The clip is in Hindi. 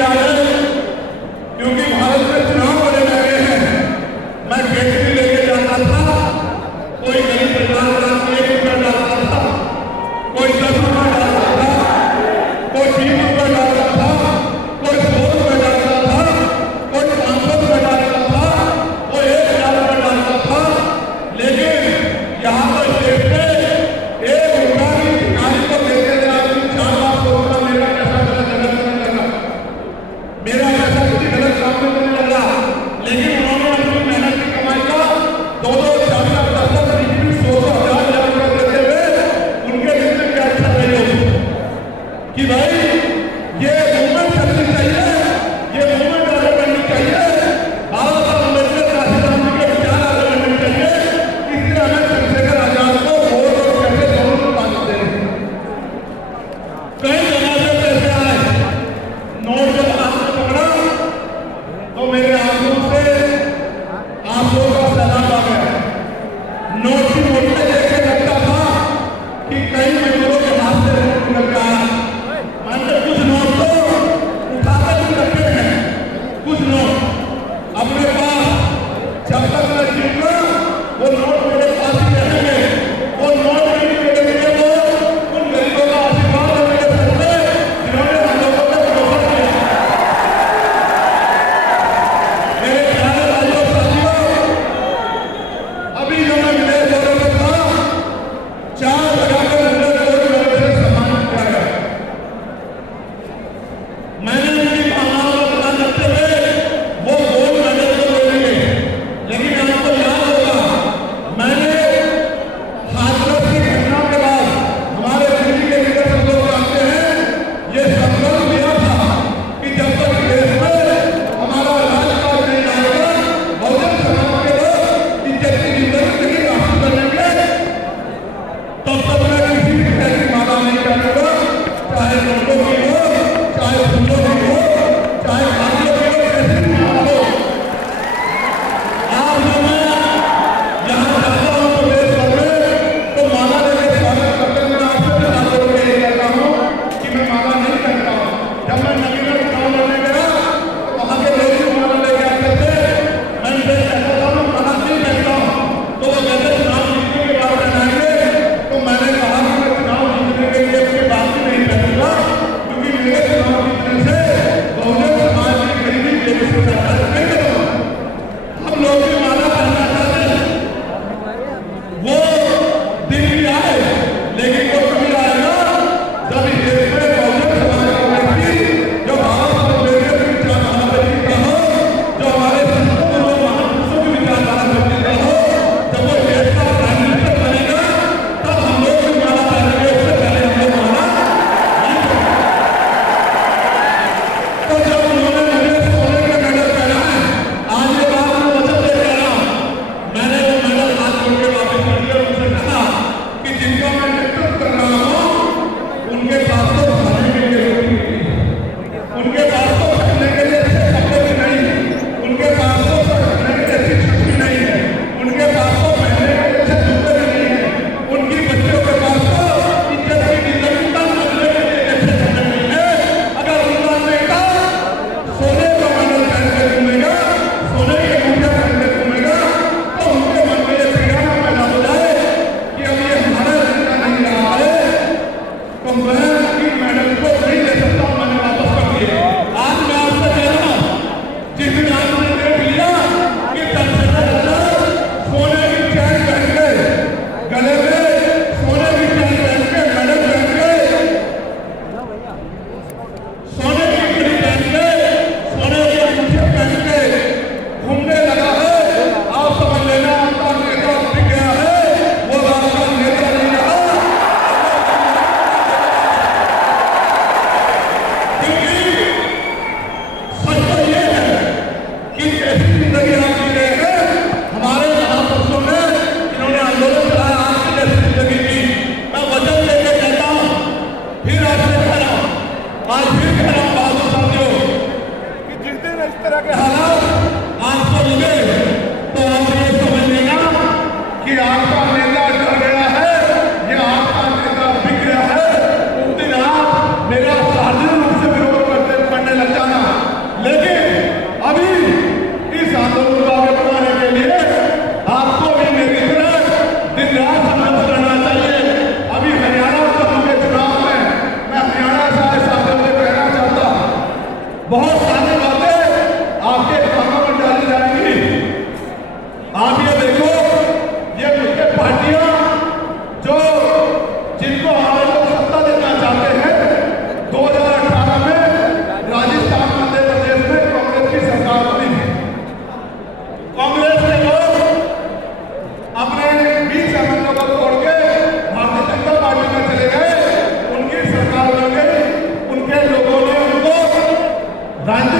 याद है, क्योंकि भारत में चुनाव बड़े लगे हैं। मैं बेटी लेके जाता था, कोई गरीब परिवार का 1 रुपया डालता था, कोई 10 रुपया डालता था, कोई 3 रुपया डालता था, कोई 100 रुपया डालता था, कोई 500 रुपया डालता था, कोई 1000 रुपया डालता था। लेकिन यहाँ पर देश में 1 रुपया की भिखारी को देते थे आदमी 4 लाख रुपया। मेरा पैसा गलत जगह में नहीं लगा, मेरा पैसा किसी गलत काम में नहीं लगा। बहुत सारी बातें आपके कानों में डाली जाएंगी। आप ये देखो, ये मुख्य पार्टियां जो जिनको हमारे लोग सत्ता देना चाहते हैं, 2018 में राजस्थान मध्य प्रदेश में कांग्रेस की सरकार बनी है। कांग्रेस के लोग अपने 20 एमएलए को छोड़ के भारतीय जनता पार्टी में चले गए, उनकी सरकार बन गई। उनके लोगों ने उनको राजनीति